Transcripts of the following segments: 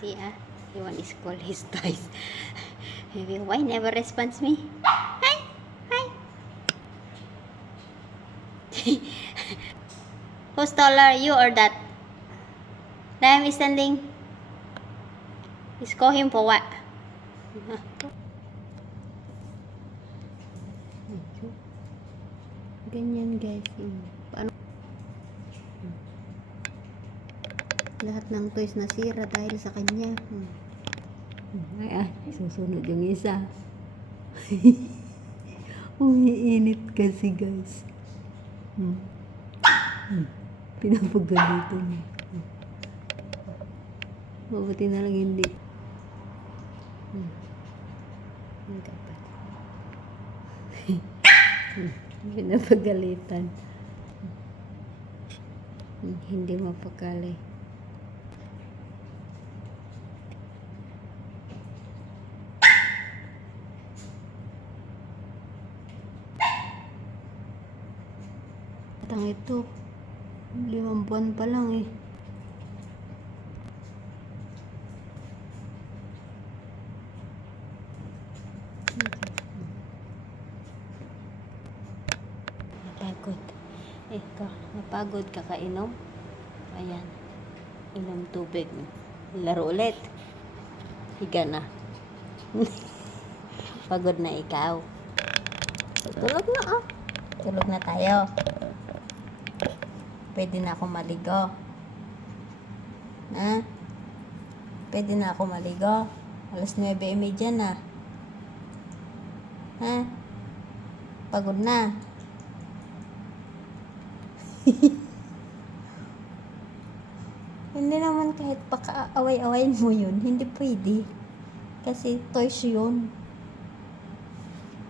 See, you want to call his toys. Maybe why never responds me? Hi, hi. Who's taller, you or that? Liam is standing. Let's call him for what? Ganyan guys. Paano? Lahat ng toys nasira dahil sa kanya. Ay, susunod yung isa. Umiinit kasi guys. Pinapagalitan niya. Mabuti na lang hindi. Pinapagalitan. Hindi mapakali. Batang ito, 5 buwan pa lang eh. Napagod. Napagod ka kainom? Ayan. Inom tubig. Laro ulit. Higa na. Pagod na ikaw. Tulog na oh. Tulog na tayo. Pwede na ako maligo. Ha? Pwede na ako maligo. Alas 9:30 na. Ha? Pagod na. Hindi naman kahit paka-away-awayin mo yun. Hindi pwede. Kasi toys yun.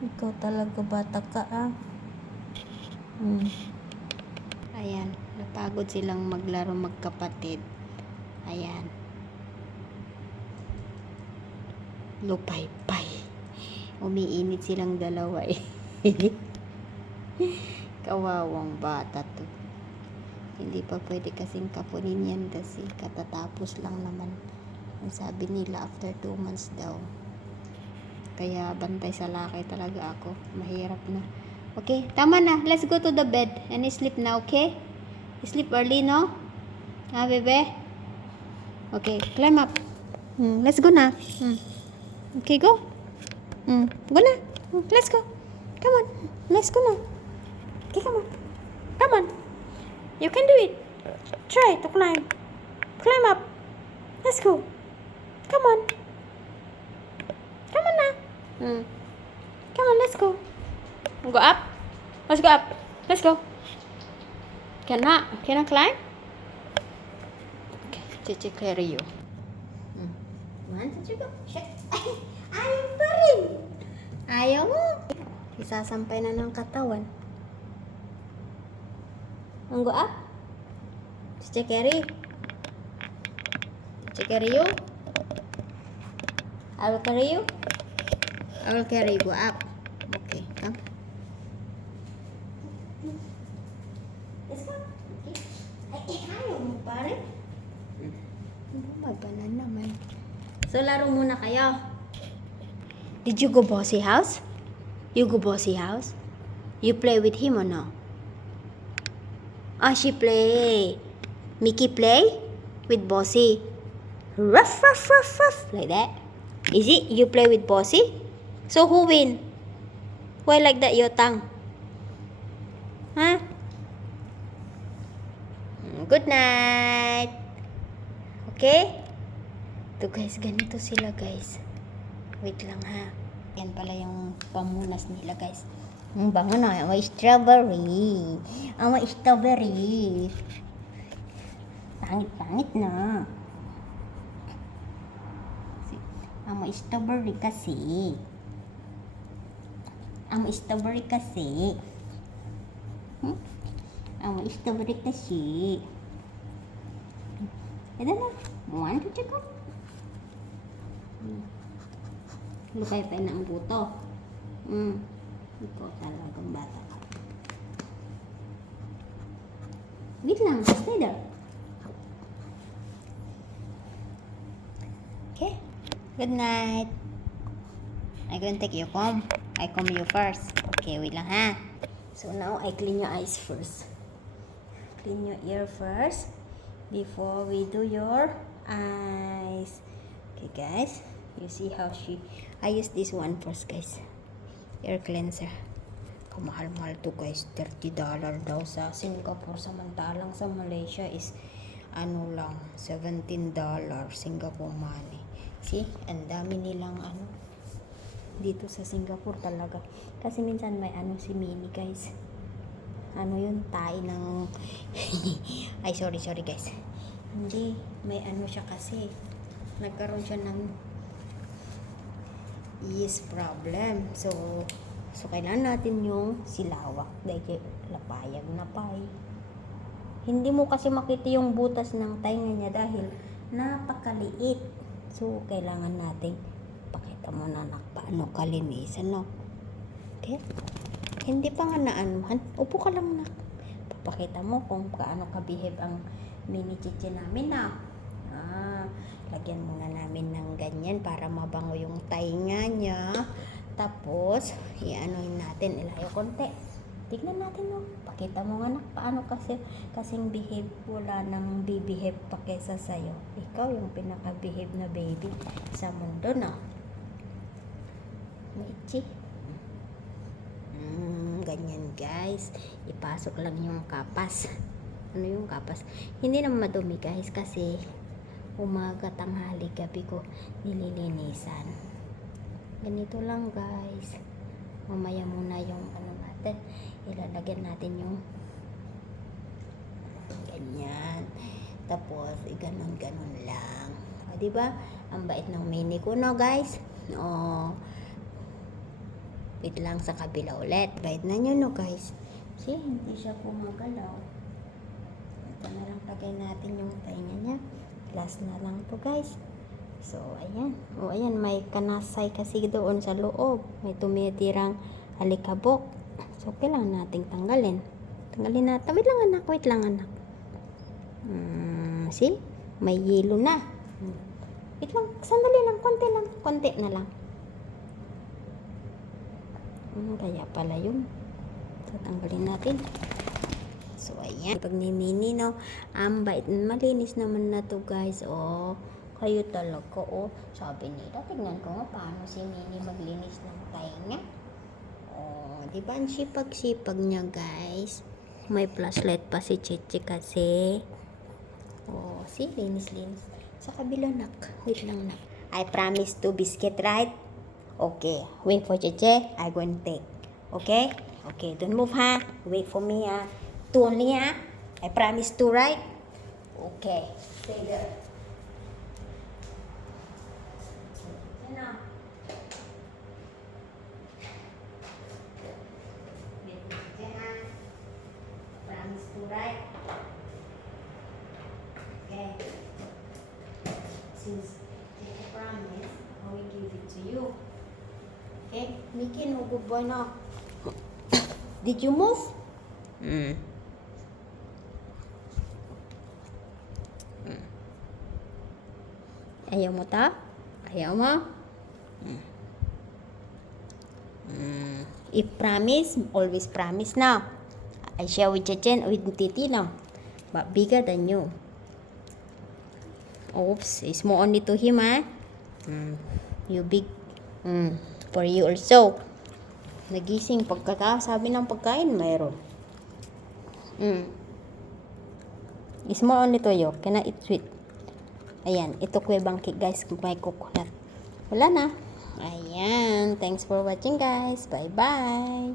Ikaw talaga bata ka Ayan. Napagod silang maglaro magkapatid. Ayan. Lupay-pay. Umiinit silang dalawa eh. Kawawang bata to. Hindi pa pwede kasing kapunin yan kasi katatapos lang naman. Ang sabi nila after 2 months daw. Kaya bantay sa laki talaga ako. Mahirap na. Okay, tama na. Let's go to the bed and sleep na, okay? Sleep early, no? Bebe? Okay, climb up. Let's go na. Okay, go. Go na. Let's go. Come on. Let's go na. Okay, come on. Come on. You can do it. Try to climb. Climb up. Let's go. Come on. Come on na. Come on, let's go. Go up. Let's go up. Let's go. Can I climb? Okay, Cici carry you. 1, 2, 3, go. Ayaw pa rin. Ayaw mo. Isasampay na ng katawan. Go up. Cici carry. Cici carry you. I will carry you. I will carry you. Go up. Okay, come. Let's go. Okay. Ayaw mo pa rin. Bumaga na naman. So, laro muna kayo. Did you go bossy house? You go bossy house? You play with him or no? She play. Mickey play with bossy. Ruff, ruff, ruff, ruff. Like that. Is it? You play with bossy? So, who win? Why like that, your tongue? Huh? Good night. Okay? Ito guys, ganito sila guys. Wait lang ha. Yan pala yung pamunas nila guys. Ang bango na. May strawberry. May strawberry. Pangit-pangit na. May strawberry kasi. May strawberry kasi. May strawberry kasi. Ito na. 1, 2, 3, go. Lupay-pay na ang buto. Ikaw talagang bata ka. Wait lang. Stay there. Good night. I'm going to take you comb. I comb you first. Okay, wait lang ha. So now I clean your eyes first. Clean your ear first before we do your eyes. Okay guys, you see how I use this one first guys. Ear cleanser. Kamahal-mahal to guys. $30 daw sa Singapore. Samantalang sa Malaysia is ano lang, $17 Singapore money. See? Ang dami nilang ano dito sa Singapore talaga. Kasi minsan may ano si Mini guys. Ano yun? Tae ng ay sorry guys. Hindi. May ano siya kasi. Nagkaroon siya ng yeast problem. So kailangan natin yung silawak. Dahil lapayag na pay. Hindi mo kasi makita yung butas ng tainga niya dahil napakaliit. So kailangan natin pakita mo na paano kalinisan, no? Okay? Hindi pa nga naanuhan. Upo ka lang na. Papakita mo kung paano kabihib ang mini chichi namin, na. Lagyan muna namin ng ganyan para mabango yung tainga niya. Tapos, i-anoin natin. Ilayo konti. Tignan natin, no? Pakita mo nga na paano kasing behave. Wala nang bibihave pa kesa sa'yo. Ikaw yung pinaka-behave na baby sa mundo, no? Michi. Ganyan guys. Ipasok lang yung kapas. Ano yung kapas? Hindi naman madumi guys kasi umaga, tanghali, gabi ko nililinisan. Ganito lang guys. Mamaya muna yung ano natin. Ilalagyan natin yung ganyan. Tapos ganon lang. O, diba? Ang bait ng mini ko, no guys? O, wait lang sa kabila ulit. Bait na nyo, no guys? See, hindi siya pumagalaw. Ito na lang lagay natin yung tainga niya. Last na lang to guys. So, ayan. O, ayan. May kanasay kasi doon sa loob. May tumitirang alikabok. So, kailangan nating tanggalin. Tanggalin natin. Wait lang anak. Wait lang anak. See? May yelo na. Wait lang. Sandali lang. Konti lang. Konti na lang. Kaya pala yun. So, tanggalin natin. So, ayan. Pag ni Mini, no, ang bait. Malinis naman na to, guys. Oh, kayo talaga, oh. Sabi nila, tignan ko nga paano si Mini maglinis ng tainga. Oh, di ba ang sipag-sipag niya, guys? May flashlight pa si Chichi kasi. Oh, see? Linis-linis. Sa kabila, nak. Wait lang, nak. I promise to biscuit, right? Okay, wait for Chichi. I go and take. Okay? Okay, don't move, ha? Wait for me, ha? Two only, ha? I promise to, right? Okay, stay there. Wait for Chichi, ha? Promise to, right? Okay. Since Chichi promise, I will give it to you. Okay, Mickey, no good boy now. Did you move? Ayaw mo ta? Ayaw mo? If promise, always promise now. I share with Chechen, with Titi now. But bigger than you. Oops, it's more only to him, ha? You big. For you also. Nagising sabi ng pagkain mayroon. It's more only to you. Can I eat sweet? Ayan, ito kuya bangkit guys, may coconut. Wala na. Ayan, thanks for watching guys. Bye bye.